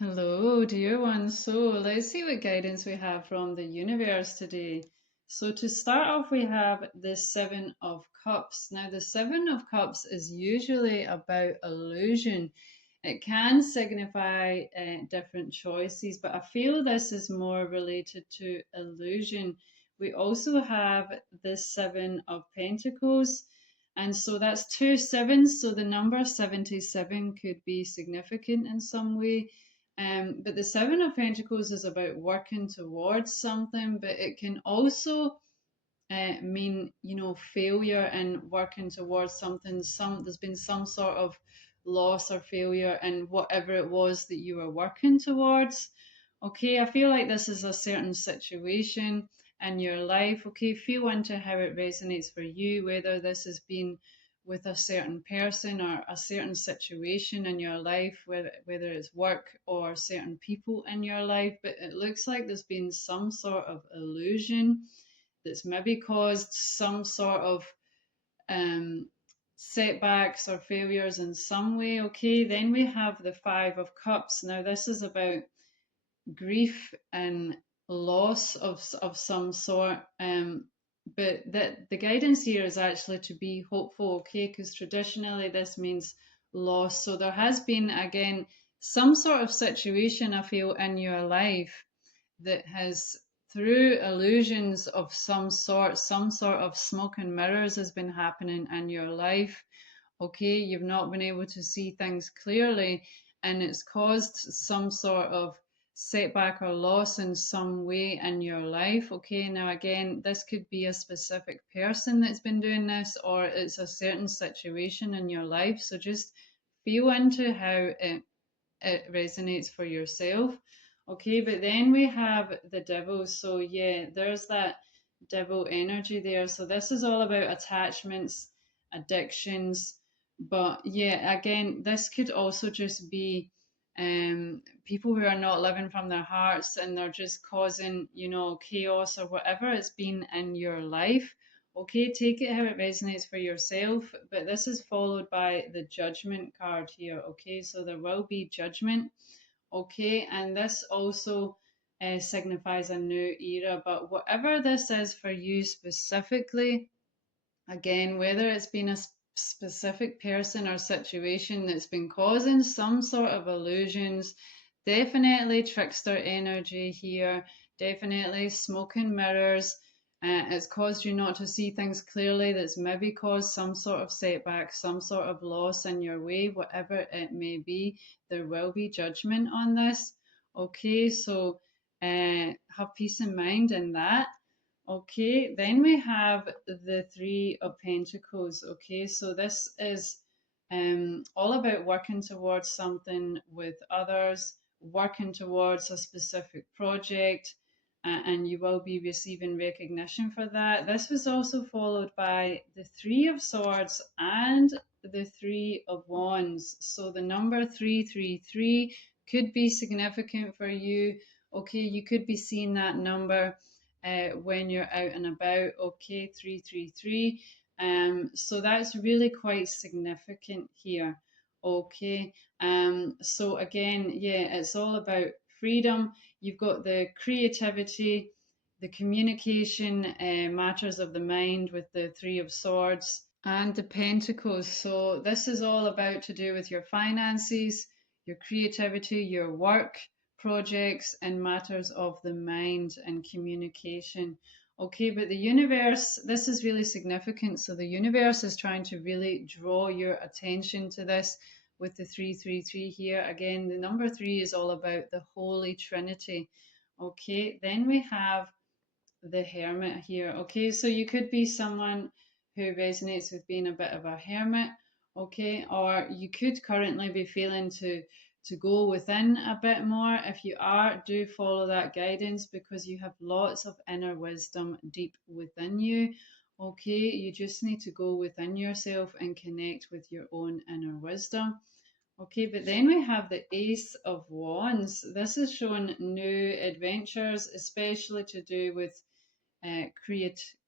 Hello, dear one. So let's see what guidance we have from the universe today. So to start off, we have the Seven of Cups. Now, the Seven of Cups is usually about illusion. It can signify different choices, but I feel this is more related to illusion. We also have the Seven of Pentacles. And so that's two sevens. So the number 77 could be significant in some way, but the Seven of Pentacles is about working towards something, but it can also mean, failure and working towards something. There's been some sort of loss or failure in whatever it was that you were working towards. Okay, I feel like this is a certain situation in your life. Okay, feel into how it resonates for you, whether this has been with a certain person or a certain situation in your life, whether it's work or certain people in your life. But it looks like there's been some sort of illusion that's maybe caused some sort of um, setbacks or failures in some way. Okay, then we have the Five of Cups. Now, this is about grief and loss of some sort. But that the guidance here is actually to be hopeful, okay? Because traditionally this means loss. So there has been again some sort of situation I feel in your life that has, through illusions of some sort of smoke and mirrors has been happening in your life. Okay, you've not been able to see things clearly, and it's caused some sort of setback or loss in some way in your life. Okay, now again, this could be a specific person that's been doing this, or it's a certain situation in your life. So just feel into how it resonates for yourself. Okay, but then we have the devil. So, yeah, there's that devil energy there. So, this is all about attachments, addictions. But yeah, again, this could also just be people who are not living from their hearts and they're just causing, chaos or whatever it's been in your life. Okay, take it how it resonates for yourself, but this is followed by the judgment card here. Okay, so there will be judgment. Okay, and this also signifies a new era, but whatever this is for you specifically, again, whether it's been a specific person or situation that's been causing some sort of illusions, definitely trickster energy here, definitely smoke and mirrors. It's caused you not to see things clearly, that's maybe caused some sort of setback, some sort of loss in your way, whatever it may be. There will be judgment on this. Okay, so have peace in mind in that. Okay, then we have the Three of Pentacles. Okay, so this is all about working towards something with others, working towards a specific project, and you will be receiving recognition for that. This was also followed by the Three of Swords and the Three of Wands. So the number 333 could be significant for you. Okay, you could be seeing that number when you're out and about. Okay, 333. So that's really quite significant here. Okay, so again, yeah, it's all about freedom. You've got the creativity, the communication, matters of the mind with the Three of Swords and the Pentacles. So this is all about to do with your finances, your creativity, your work, projects, and matters of the mind and communication. Okay, but the universe, this is really significant. So the universe is trying to really draw your attention to this with the 333 here. Again, the number three is all about the Holy Trinity. Okay, then we have the Hermit here. Okay, so you could be someone who resonates with being a bit of a hermit. Okay, or you could currently be feeling to go within a bit more. If you are, do follow that guidance because you have lots of inner wisdom deep within you. Okay, you just need to go within yourself and connect with your own inner wisdom. Okay, but then we have the Ace of Wands. This is showing new adventures, especially to do with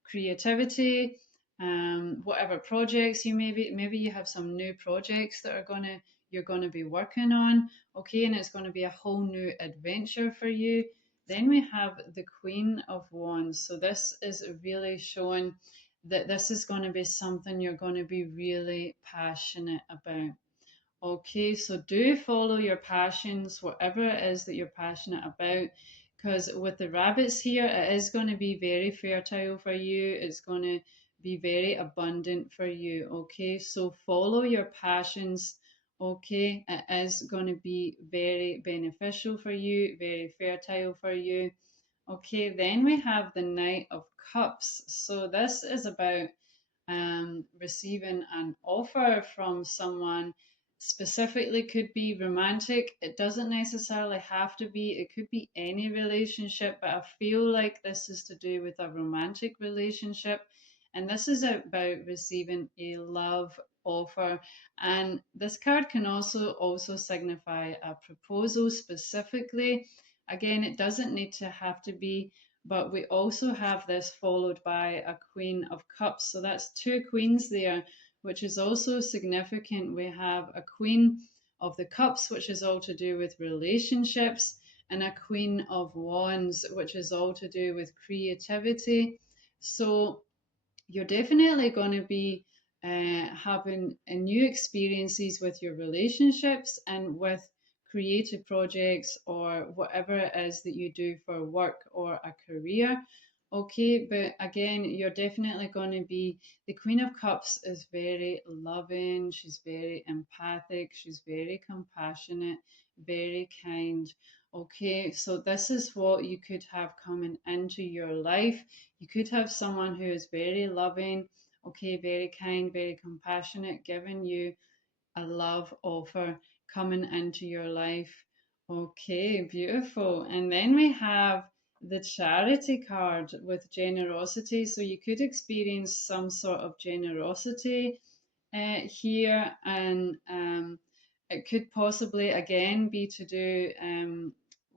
creativity, whatever projects you maybe you have some new projects that are going to you're going to be working on, okay, and it's going to be a whole new adventure for you. Then we have the Queen of Wands. So this is really showing that this is going to be something you're going to be really passionate about. Okay, so do follow your passions, whatever it is that you're passionate about, because with the rabbits here, it is going to be very fertile for you. It's going to be very abundant for you. Okay, so follow your passions. Okay, it is going to be very beneficial for you, very fertile for you. Okay, then we have the Knight of Cups. So this is about receiving an offer from someone. Specifically, could be romantic. It doesn't necessarily have to be. It could be any relationship, but I feel like this is to do with a romantic relationship. And this is about receiving a love offer. And this card can also signify a proposal specifically. Again, it doesn't need to have to be, but we also have this followed by a Queen of Cups. So that's two queens there, which is also significant. We have a Queen of the Cups, which is all to do with relationships, and a Queen of Wands, which is all to do with creativity. So you're definitely going to be having new experiences with your relationships and with creative projects or whatever it is that you do for work or a career. Okay, but again, you're definitely going to be the Queen of Cups is very loving, she's very empathic, she's very compassionate, very kind. Okay, so this is what you could have coming into your life. You could have someone who is very loving, okay, very kind, very compassionate, giving you a love offer coming into your life. Okay, beautiful. And then we have the Charity card with generosity. So you could experience some sort of generosity here, and it could possibly again be to do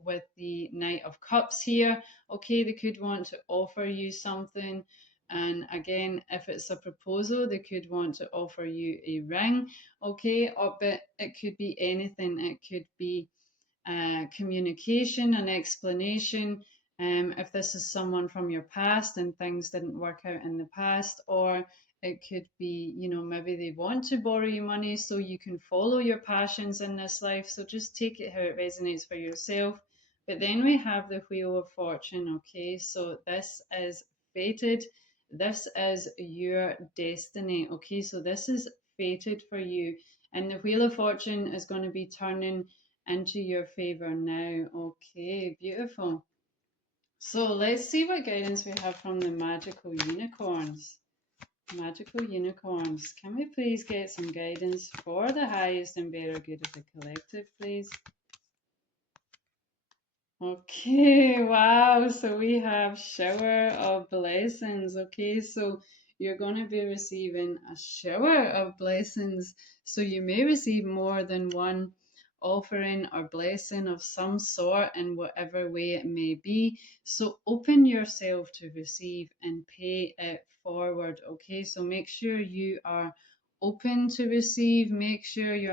with the Knight of Cups here. Okay, they could want to offer you something. And again, if it's a proposal, they could want to offer you a ring. Okay, or, but it could be anything. It could be communication and explanation. If this is someone from your past and things didn't work out in the past, or it could be, you know, maybe they want to borrow you money so you can follow your passions in this life. So just take it how it resonates for yourself. But then we have the Wheel of Fortune. Okay, so this is fated. This is your destiny. Okay, so this is fated for you. And the Wheel of Fortune is going to be turning into your favor now. Okay, beautiful. So let's see what guidance we have from the magical unicorns. Magical unicorns. Can we please get some guidance for the highest and better good of the collective, please? Okay, wow. So we have shower of blessings. Okay, so you're going to be receiving a shower of blessings. So you may receive more than one offering or blessing of some sort in whatever way it may be. So open yourself to receive and pay it forward. Okay, so make sure you are open to receive. Make sure you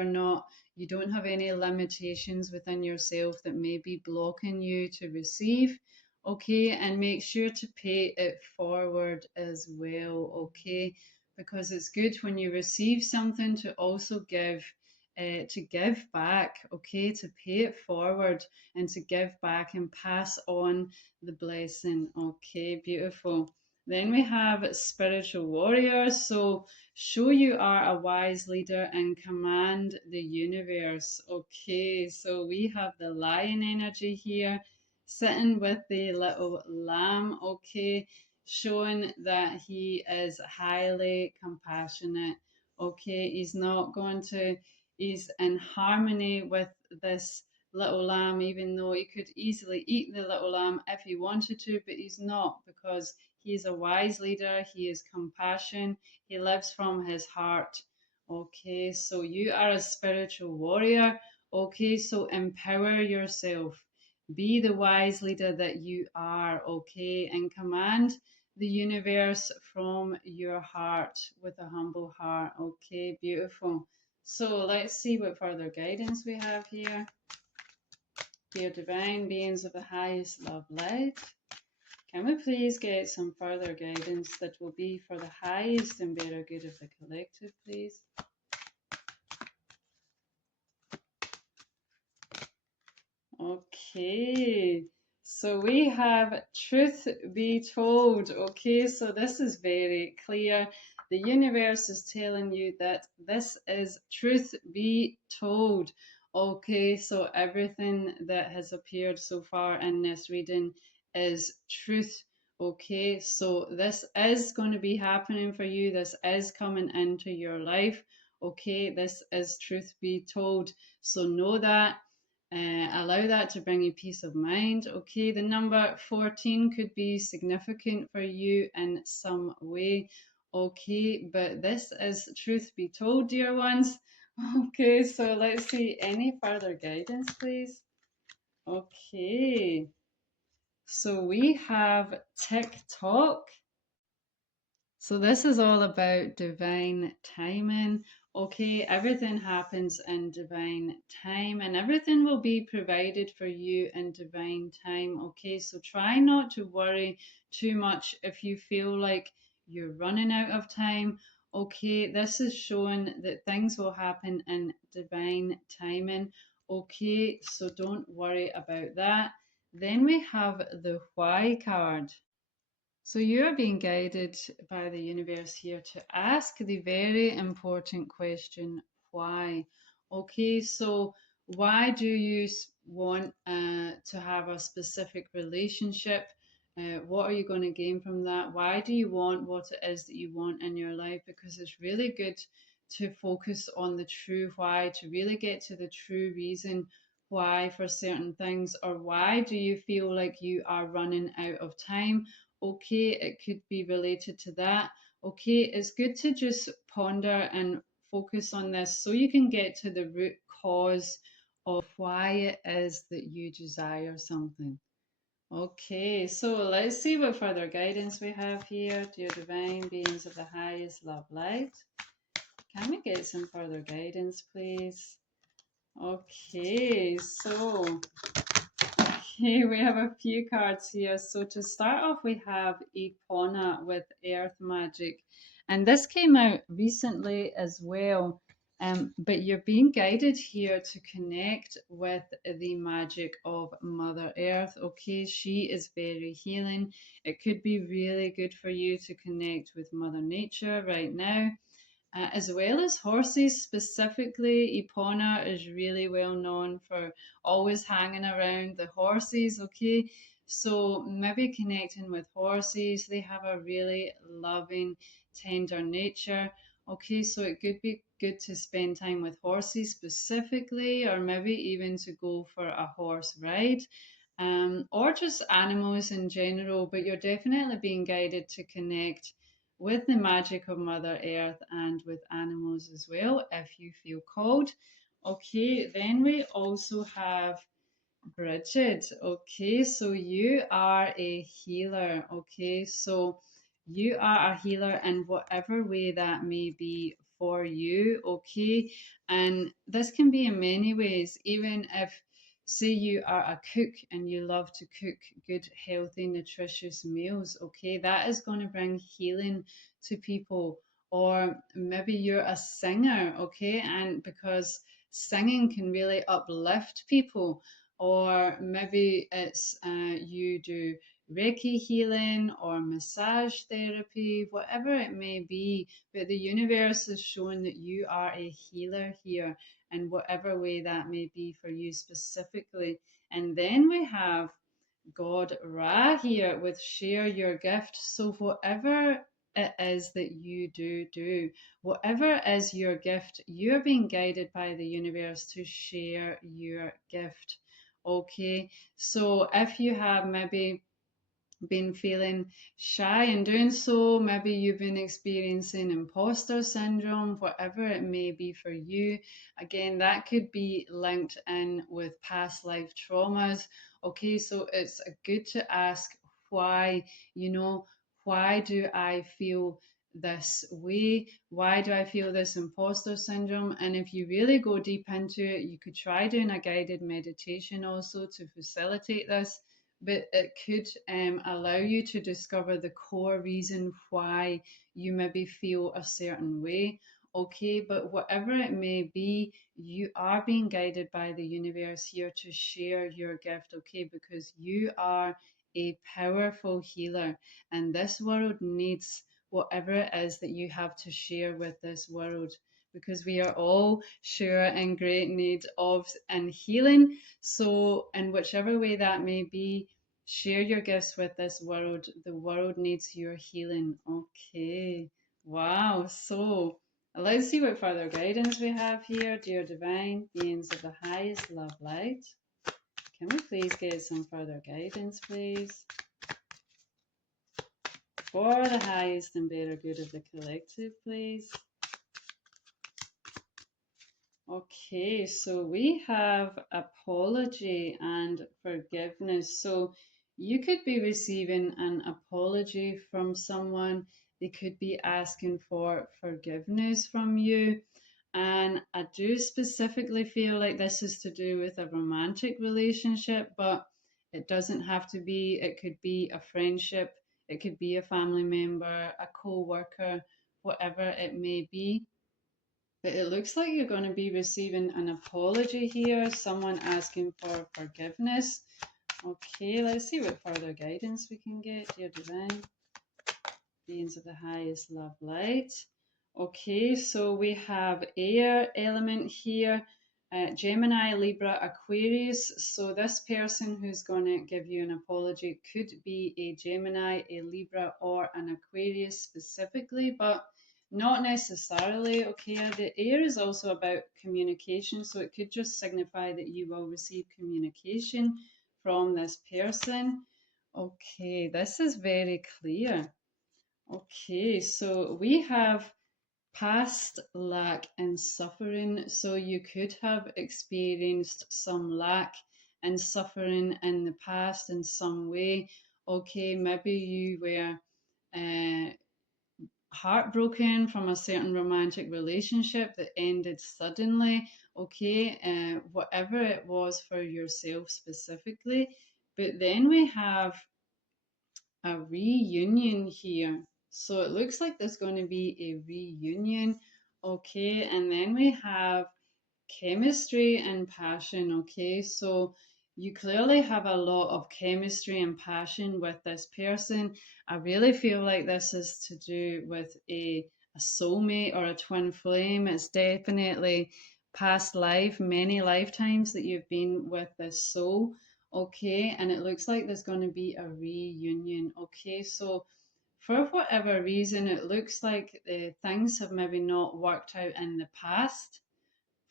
don't have any limitations within yourself that may be blocking you to receive. Okay, and make sure to pay it forward as well. Okay, because it's good when you receive something to also to give back. Okay, to pay it forward and to give back and pass on the blessing. Okay, beautiful. Then we have spiritual warriors. So show you are a wise leader and command the universe. Okay, so we have the lion energy here sitting with the little lamb. Okay, showing that he is highly compassionate. Okay, he's in harmony with this little lamb, even though he could easily eat the little lamb if he wanted to, but he's not, because he's a wise leader, he is compassion, he lives from his heart. Okay, so you are a spiritual warrior. Okay, so empower yourself. Be the wise leader that you are. Okay, and command the universe from your heart with a humble heart. Okay, beautiful. So let's see what further guidance we have here. Dear divine beings of the highest love light, can we please get some further guidance that will be for the highest and better good of the collective, please? Okay, so we have truth be told. Okay, so this is very clear. The universe is telling you that this is truth be told. Okay, so everything that has appeared so far in this reading is truth. Okay, so this is going to be happening for you. This is coming into your life. Okay, this is truth be told. So know that. Allow that to bring you peace of mind. Okay, the number 14 could be significant for you in some way. Okay, but this is truth be told, dear ones. Okay, so let's see any further guidance, please. Okay, so we have TikTok. So this is all about divine timing. Okay, everything happens in divine time and everything will be provided for you in divine time. Okay, so try not to worry too much if you feel like you're running out of time. Okay, this is showing that things will happen in divine timing. Okay, so don't worry about that. Then we have the why card. So you're being guided by the universe here to ask the very important question, why? Okay, so why do you want to have a specific relationship? What are you going to gain from that? Why do you want what it is that you want in your life? Because it's really good to focus on the true why, to really get to the true reason why for certain things, or why do you feel like you are running out of time? Okay, it could be related to that. Okay, it's good to just ponder and focus on this so you can get to the root cause of why it is that you desire something. Okay, so let's see what further guidance we have here. Dear divine beings of the highest love light, can we get some further guidance, please? Okay, so okay, we have a few cards here. So to start off, we have Epona with Earth Magic. And this came out recently as well. But you're being guided here to connect with the magic of Mother Earth. Okay, she is very healing. It could be really good for you to connect with Mother Nature right now. As well as horses specifically. Epona is really well known for always hanging around the horses. Okay, so maybe connecting with horses, they have a really loving, tender nature. Okay, so it could be good to spend time with horses specifically, or maybe even to go for a horse ride. Or just animals in general, but you're definitely being guided to connect with the magic of Mother Earth and with animals as well, if you feel called. Okay, then we also have Bridget. Okay, so you are a healer. Okay, so you are a healer in whatever way that may be for you. Okay, and this can be in many ways, even if, say, you are a cook and you love to cook good, healthy, nutritious meals. Okay, that is going to bring healing to people. Or maybe you're a singer. Okay, and because singing can really uplift people, or maybe it's you do Reiki healing or massage therapy, whatever it may be. But the universe is showing that you are a healer here in whatever way that may be for you specifically. And then we have God Ra here with share your gift. So whatever it is that you do, whatever is your gift, you're being guided by the universe to share your gift. Okay, so if you have maybe been feeling shy in doing so, maybe you've been experiencing imposter syndrome, whatever it may be for you. Again, that could be linked in with past life traumas. Okay, so it's good to ask why, why do I feel this way? Why do I feel this imposter syndrome? And if you really go deep into it, you could try doing a guided meditation also to facilitate this. But it could allow you to discover the core reason why you maybe feel a certain way. Okay, but whatever it may be, you are being guided by the universe here to share your gift, okay, because you are a powerful healer, and this world needs whatever it is that you have to share with this world, because we are all sure in great need of and healing. So in whichever way that may be, share your gifts with this world. The world needs your healing. Okay, wow. So let's see what further guidance we have here. Dear divine beings of the highest love light, can we please get some further guidance, please, for the highest and better good of the collective, please? Okay, so we have apology and forgiveness. So you could be receiving an apology from someone. They could be asking for forgiveness from you. And I do specifically feel like this is to do with a romantic relationship, but it doesn't have to be. It could be a friendship, it could be a family member, a co-worker, whatever it may be. But it looks like you're going to be receiving an apology here, someone asking for forgiveness. Okay, let's see what further guidance we can get, dear divine beings of the highest love light. Okay, so we have air element here, Gemini, Libra, Aquarius. So this person who's going to give you an apology could be a Gemini, a Libra, or an Aquarius specifically, but not necessarily. Okay, the air is also about communication, so it could just signify that you will receive communication from this person. Okay, this is very clear. Okay, so we have past lack and suffering. So you could have experienced some lack and suffering in the past in some way. Okay, maybe you were uh, heartbroken from a certain romantic relationship that ended suddenly. Okay, whatever it was for yourself specifically. But then we have a reunion here. So it looks like there's going to be a reunion. Okay, and then we have chemistry and passion. Okay, so you clearly have a lot of chemistry and passion with this person. I really feel like this is to do with a soulmate or a twin flame. It's definitely past life, many lifetimes that you've been with this soul. Okay, and it looks like there's going to be a reunion. Okay, so for whatever reason, it looks like things have maybe not worked out in the past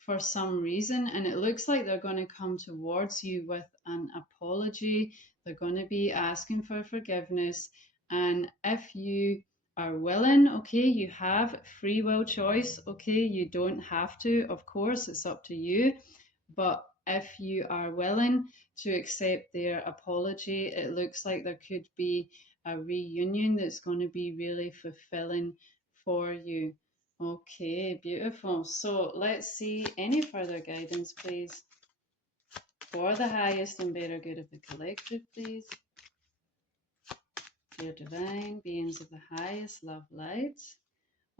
for some reason, and it looks like they're going to come towards you with an apology. They're going to be asking for forgiveness, and if you are willing, okay, you have free will choice. Okay, you don't have to, of course, it's up to you, but if you are willing to accept their apology, it looks like there could be a reunion that's going to be really fulfilling for you. Okay, beautiful. So let's see any further guidance, please, for the highest and better good of the collective, please. Dear divine beings of the highest love light.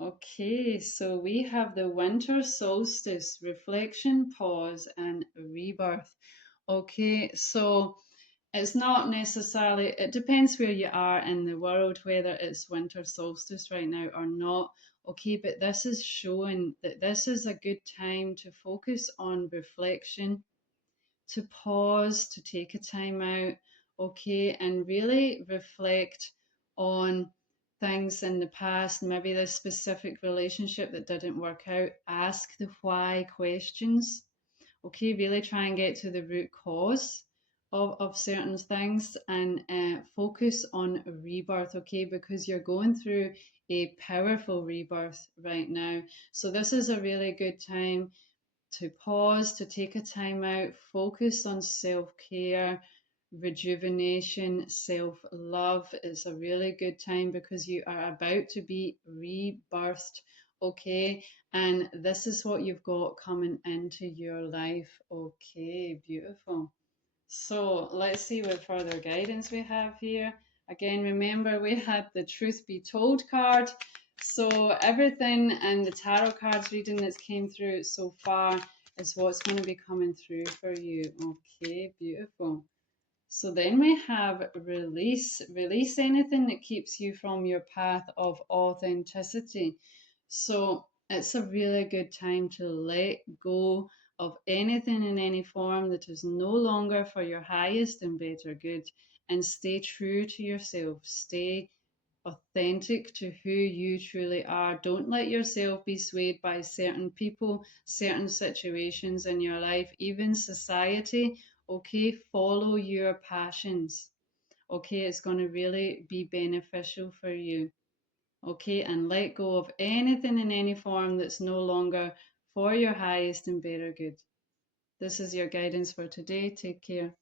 Okay, so we have the winter solstice, reflection, pause, and rebirth. Okay, so it's not necessarily, it depends where you are in the world, whether it's winter solstice right now or not. Okay, but this is showing that this is a good time to focus on reflection, to pause, to take a time out, okay, and really reflect on things in the past, maybe this specific relationship that didn't work out. Ask the why questions. Okay, really try and get to the root cause of certain things, and focus on rebirth, okay, because you're going through a powerful rebirth right now. So this is a really good time to pause, to take a time out, focus on self-care, rejuvenation, self love. It's a really good time because you are about to be rebirthed, okay? And this is what you've got coming into your life, okay? Beautiful. So let's see what further guidance we have here. Again, remember we had the Truth Be Told card. So everything and the tarot cards reading that's came through so far is what's going to be coming through for you. Okay, beautiful. So then we have release. Release anything that keeps you from your path of authenticity. So it's a really good time to let go of anything in any form that is no longer for your highest and better good, and stay true to yourself. Stay authentic to who you truly are. Don't let yourself be swayed by certain people, certain situations in your life, even society. Okay, follow your passions. Okay, it's going to really be beneficial for you. Okay, and let go of anything in any form that's no longer for your highest and better good. This is your guidance for today. Take care.